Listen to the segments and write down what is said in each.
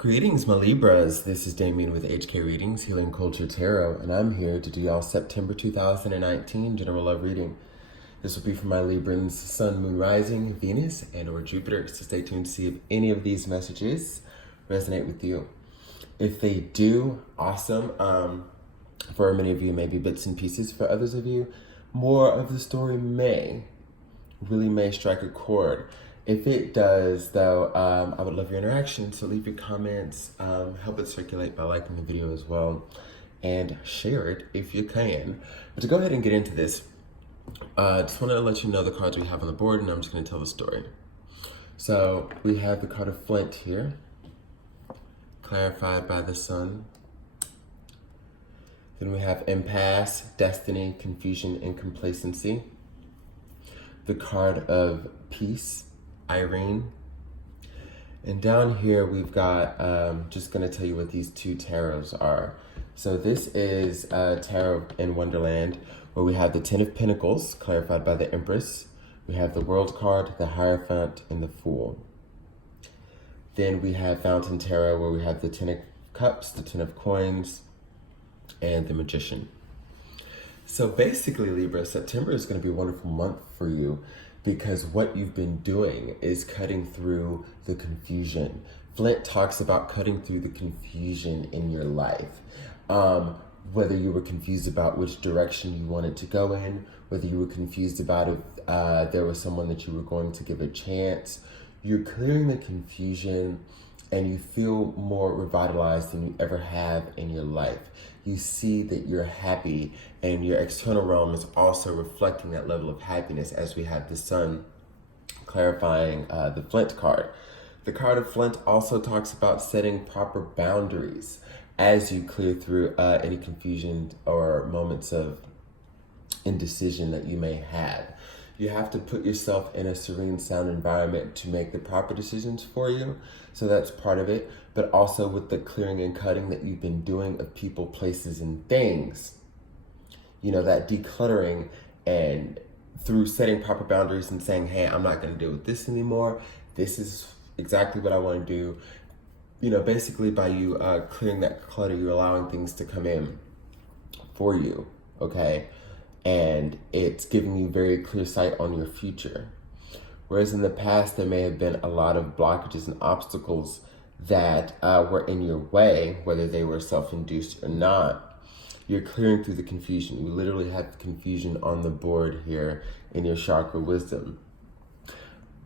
Greetings, my Libras. This is Damien with HK Readings, Healing Culture Tarot, and I'm here to do y'all September 2019 General Love Reading. This will be for my Librans, Sun, Moon, Rising, Venus, and or Jupiter, so stay tuned to see if any of these messages resonate with you. If they do, awesome. For many of you, maybe bits and pieces. For others of you, more of the story really may strike a chord. If it does, though, I would love your interaction, so leave your comments, help it circulate by liking the video as well, and share it if you can. But to go ahead and get into this, just want to let you know the cards we have on the board, and I'm just going to tell the story. So we have the card of Flint here, clarified by the Sun. Then we have Impasse, Destiny, Confusion, and Complacency. The card of Peace, Irene. And down here we've got, just going to tell you what these two tarots are. So this is Tarot in Wonderland, where we have the Ten of Pentacles, clarified by the Empress. We have the World card, the Hierophant, and the Fool. Then we have Fountain Tarot, where we have the Ten of Cups, the Ten of Coins, and the Magician. So basically, Libra, September is going to be a wonderful month for you, because what you've been doing is cutting through the confusion. Flint talks about cutting through the confusion in your life. Whether you were confused about which direction you wanted to go in, whether you were confused about if there was someone that you were going to give a chance, you're clearing the confusion and you feel more revitalized than you ever have in your life. You see that you're happy, and your external realm is also reflecting that level of happiness, as we have the Sun clarifying the Flint card. The card of Flint also talks about setting proper boundaries as you clear through any confusion or moments of indecision that you may have. You have to put yourself in a serene, sound environment to make the proper decisions for you. So that's part of it. But also with the clearing and cutting that you've been doing of people, places, and things. You know, that decluttering, and through setting proper boundaries and saying, hey, I'm not going to deal with this anymore. This is exactly what I want to do. You know, basically by you clearing that clutter, you're allowing things to come in for you, okay? And it's giving you very clear sight on your future. Whereas in the past, there may have been a lot of blockages and obstacles that were in your way, whether they were self-induced or not. You're clearing through the confusion. You literally have confusion on the board here in your chakra wisdom.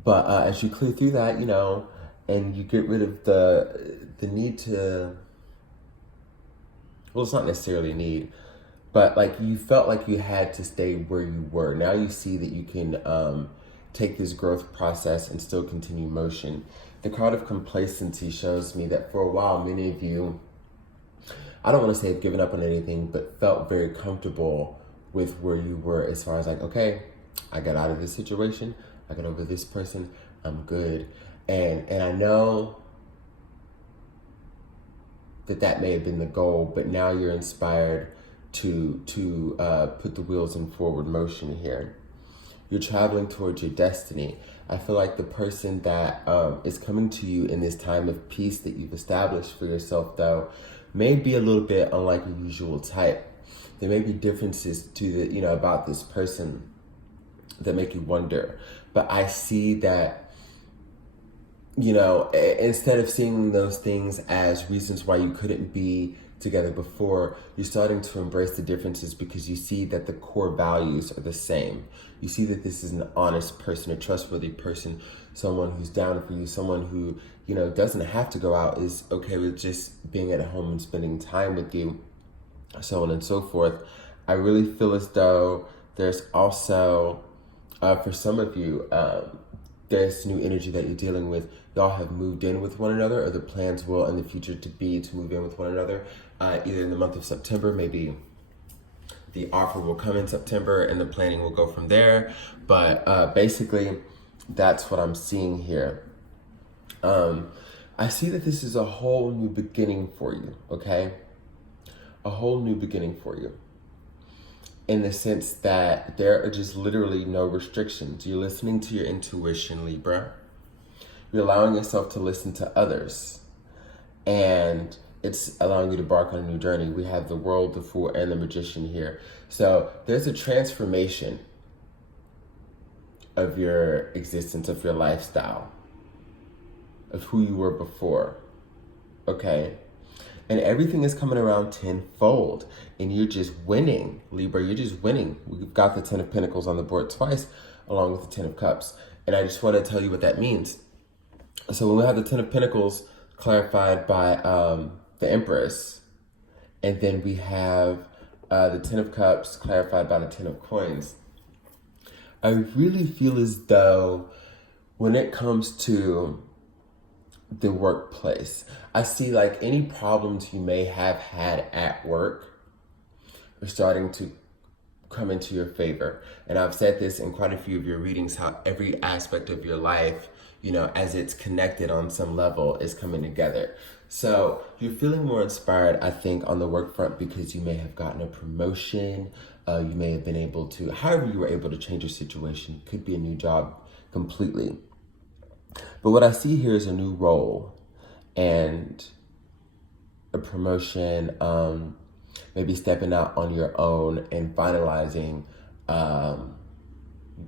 But as you clear through that, you know, and you get rid of the need to, well, it's not necessarily a need, but like you felt like you had to stay where you were. Now you see that you can take this growth process and still continue motion. The card of Complacency shows me that for a while, many of you, I don't want to say have given up on anything, but felt very comfortable with where you were, as far as like, okay, I got out of this situation, I got over this person, I'm good. And I know that may have been the goal, but now you're inspired to put the wheels in forward motion here. You're traveling towards your destiny. I feel like the person that is coming to you in this time of peace that you've established for yourself, though, may be a little bit unlike your usual type. There may be differences to the, you know, about this person that make you wonder. But I see that, you know, instead of seeing those things as reasons why you couldn't be together before, you're starting to embrace the differences because you see that the core values are the same. You see that this is an honest person, a trustworthy person, someone who's down for you, someone who, you know, doesn't have to go out, is okay with just being at home and spending time with you, so on and so forth. I really feel as though there's also, for some of you, there's new energy that you're dealing with. Y'all have moved in with one another, or the plans will in the future to move in with one another, either in the month of September. Maybe the offer will come in September and the planning will go from there. But basically, that's what I'm seeing here. I see that this is a whole new beginning for you, okay? A whole new beginning for you. In the sense that there are just literally no restrictions. You're listening to your intuition, Libra. You're allowing yourself to listen to others. and it's allowing you to embark on a new journey. We have the World, the Fool, and the Magician here. So there's a transformation of your existence, of your lifestyle, of who you were before, okay? And everything is coming around tenfold, and you're just winning, Libra. You're just winning. We've got the Ten of Pentacles on the board twice, along with the Ten of Cups. And I just want to tell you what that means. So when we have the Ten of Pentacles clarified by the Empress, and then we have the Ten of Cups clarified by the Ten of Coins, I really feel as though when it comes to the workplace, I see like any problems you may have had at work are starting to come into your favor. And I've said this in quite a few of your readings, how every aspect of your life, you know, as it's connected on some level, is coming together. So you're feeling more inspired, I think, on the work front because you may have gotten a promotion. You may have been able to, however you were able to change your situation. Could be a new job completely. But what I see here is a new role and a promotion, maybe stepping out on your own and finalizing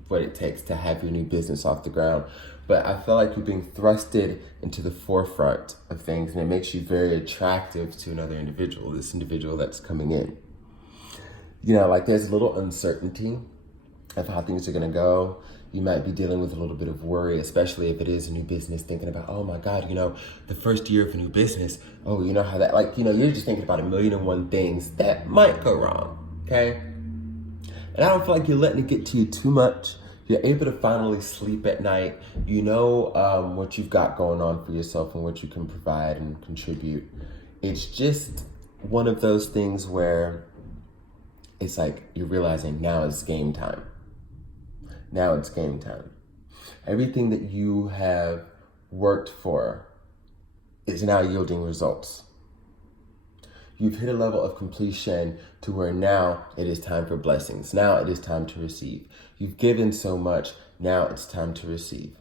what it takes to have your new business off the ground. But I feel like you're being thrusted into the forefront of things, and it makes you very attractive to another individual, this individual that's coming in. You know, like there's a little uncertainty of how things are going to go. You might be dealing with a little bit of worry, especially if it is a new business, thinking about, oh my God, you know, the first year of a new business. Oh, you know how that, like, you know, you're just thinking about 1,000,001 things that might go wrong, okay? And I don't feel like you're letting it get to you too much. You're able to finally sleep at night. You know what you've got going on for yourself and what you can provide and contribute. It's just one of those things where it's like you're realizing now is game time. Now it's game time. Everything that you have worked for is now yielding results. You've hit a level of completion to where now it is time for blessings. Now it is time to receive. You've given so much, now it's time to receive.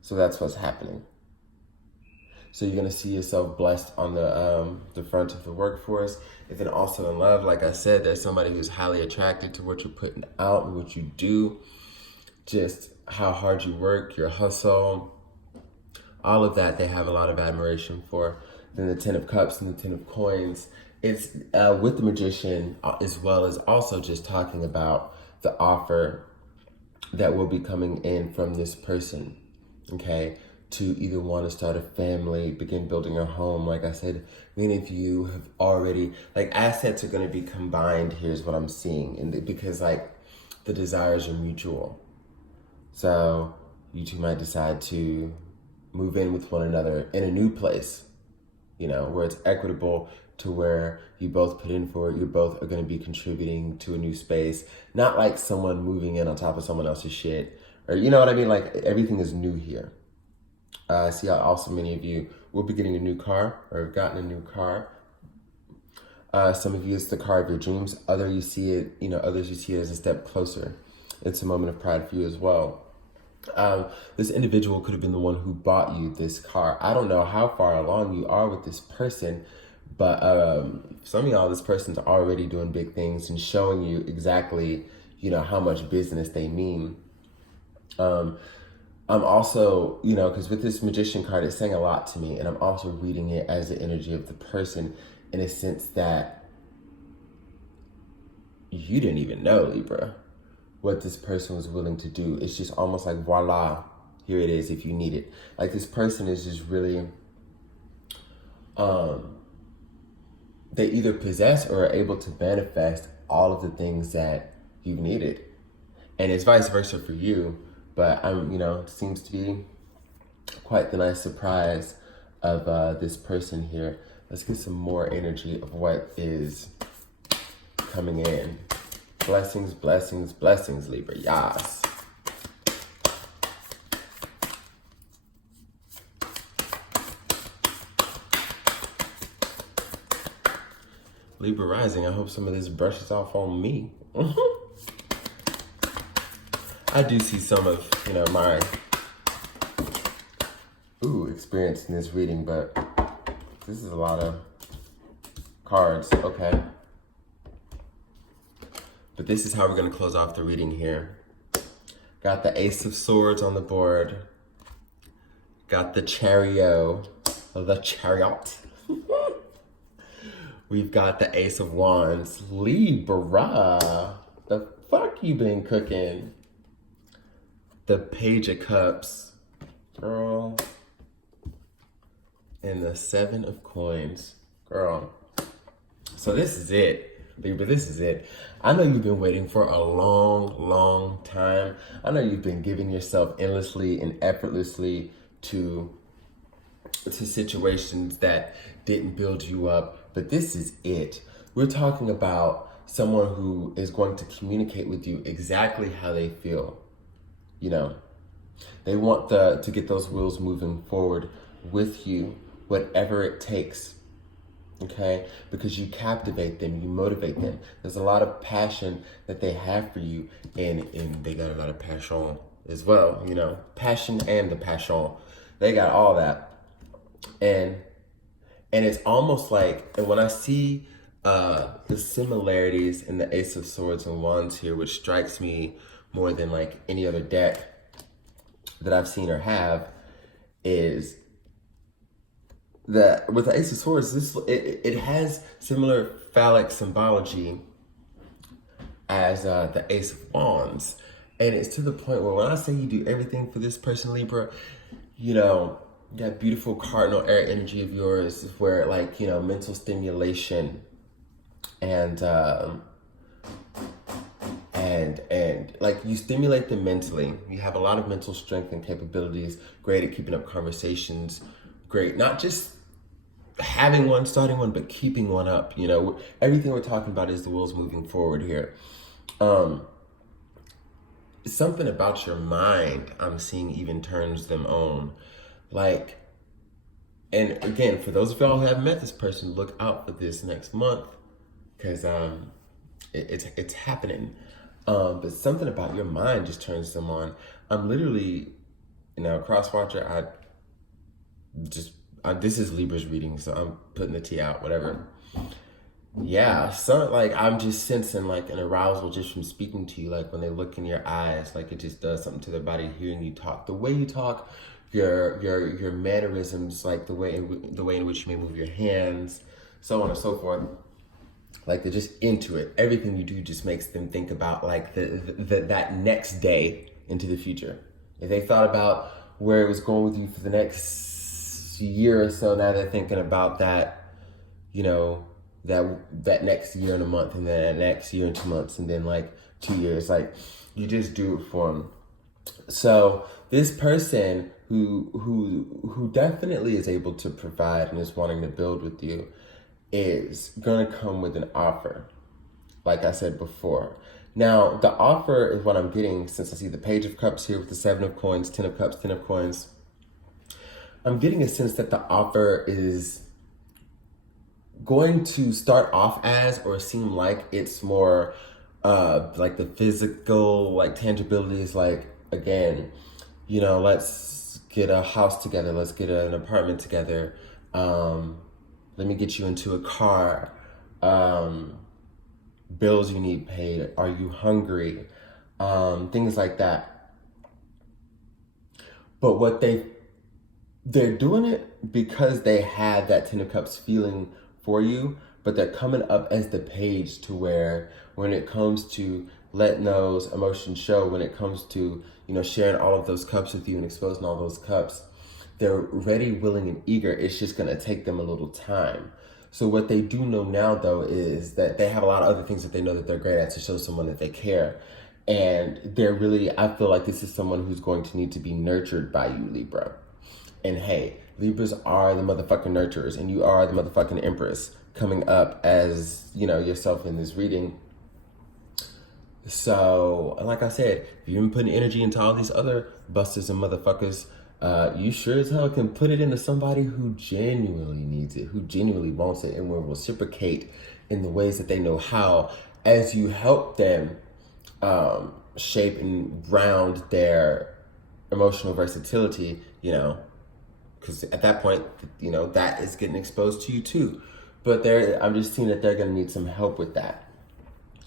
So that's what's happening. So you're going to see yourself blessed on the front of the workforce. And then also in love, like I said, there's somebody who's highly attracted to what you're putting out and what you do. Just how hard you work, your hustle, all of that they have a lot of admiration for. Then the Ten of Cups and the Ten of Coins. It's with the Magician, as well as also just talking about the offer that will be coming in from this person, okay? To either want to start a family, begin building a home. Like I said, many of you have already, like assets are going to be combined. Here's what I'm seeing. And because like the desires are mutual. So you two might decide to move in with one another in a new place, you know, where it's equitable, to where you both put in for it. You both are going to be contributing to a new space. Not like someone moving in on top of someone else's shit, or you know what I mean? Like everything is new here. I see how also many of you will be getting a new car or have gotten a new car. Some of you, it's the car of your dreams. Others you see it as a step closer. It's a moment of pride for you as well. This individual could have been the one who bought you this car. I don't know how far along you are with this person, but some of y'all, this person's already doing big things and showing you exactly, you know, how much business they mean. I'm also, you know, because with this Magician card, it's saying a lot to me, and I'm also reading it as the energy of the person in a sense that you didn't even know, Libra, what this person was willing to do. It's just almost like, voila, here it is if you need it. Like this person is just really, they either possess or are able to manifest all of the things that you've needed. And it's vice versa for you. But you know, it seems to be quite the nice surprise of this person here. Let's get some more energy of what is coming in. Blessings, blessings, blessings, Libra. Yas. Libra rising. I hope some of this brushes off on me. I do see some of, you know, my, experienced in this reading, but this is a lot of cards, okay. But this is how we're gonna close off the reading here. Got the Ace of Swords on the board. Got the Chariot. We've got the Ace of Wands. Libra. The fuck you been cooking? The Page of Cups. Girl. And the Seven of Coins. Girl. So this is it. Libra, this is it. I know you've been waiting for a long time. I know you've been giving yourself endlessly and effortlessly to situations that didn't build you up, but this is it. We're talking about someone who is going to communicate with you exactly how they feel. You know, they want to get those wheels moving forward with you, whatever it takes. Okay, because you captivate them, you motivate them. There's a lot of passion that they have for you, and they got a lot of passion as well. You know, passion and the passion, they got all that, and it's almost like, and when I see the similarities in the Ace of Swords and Wands here, which strikes me more than like any other deck that I've seen or have, is that with the Ace of Swords, it has similar phallic symbology as the Ace of Wands. And it's to the point where when I say you do everything for this person, Libra, you know, that beautiful cardinal air energy of yours is where, like, you know, mental stimulation and like you stimulate them mentally. You have a lot of mental strength and capabilities, great at keeping up conversations, great, not just having one, starting one, but keeping one up. You know, everything we're talking about is the wheels moving forward here. Something about your mind I'm seeing even turns them on. Like, and again, for those of y'all who haven't met this person, look out for this next month, because it's happening. But something about your mind just turns them on. I'm literally, you know, cross watcher, this is Libra's reading, so I'm putting the tea out, whatever. Yeah, so like I'm just sensing like an arousal just from speaking to you. Like when they look in your eyes, like it just does something to their body. Hearing you talk, the way you talk, your mannerisms, like the way in which you may move your hands, so on and so forth. Like they're just into it. Everything you do just makes them think about like that next day into the future. If they thought about where it was going with you for the next year or so, now they're thinking about that, you know, that next year and a month, and then that next year and 2 months, and then like 2 years. Like you just do it for them. So this person who definitely is able to provide and is wanting to build with you is gonna come with an offer, like I said before. Now the offer is what I'm getting, since I see the Page of Cups here with the Seven of Coins, 10 of Cups, 10 of Coins. I'm getting a sense that the offer is going to start off as, or seem like it's more like the physical, like tangibilities, like, again, you know, let's get a house together, let's get an apartment together, let me get you into a car, bills you need paid, are you hungry, things like that. But what they're doing it because they had that Ten of Cups feeling for you, but they're coming up as the Page, to where when it comes to letting those emotions show, when it comes to, you know, sharing all of those cups with you and exposing all those cups, they're ready, willing, and eager. It's just going to take them a little time. So what they do know now, though, is that they have a lot of other things that they know that they're great at to show someone that they care. And they're really, I feel like this is someone who's going to need to be nurtured by you, Libra. And hey, Libras are the motherfucking nurturers, and you are the motherfucking Empress coming up as, you know, yourself in this reading. So, like I said, if you've been putting energy into all these other busters and motherfuckers, you sure as hell can put it into somebody who genuinely needs it, who genuinely wants it, and will reciprocate in the ways that they know how, as you help them shape and ground their emotional versatility, you know, because at that point, you know, that is getting exposed to you too. But I'm just seeing that they're going to need some help with that.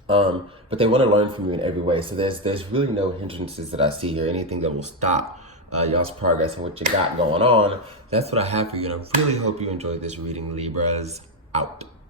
But they want to learn from you in every way. So there's really no hindrances that I see here, anything that will stop y'all's progress and what you got going on. That's what I have for you, and I really hope you enjoyed this reading, Libras. Out.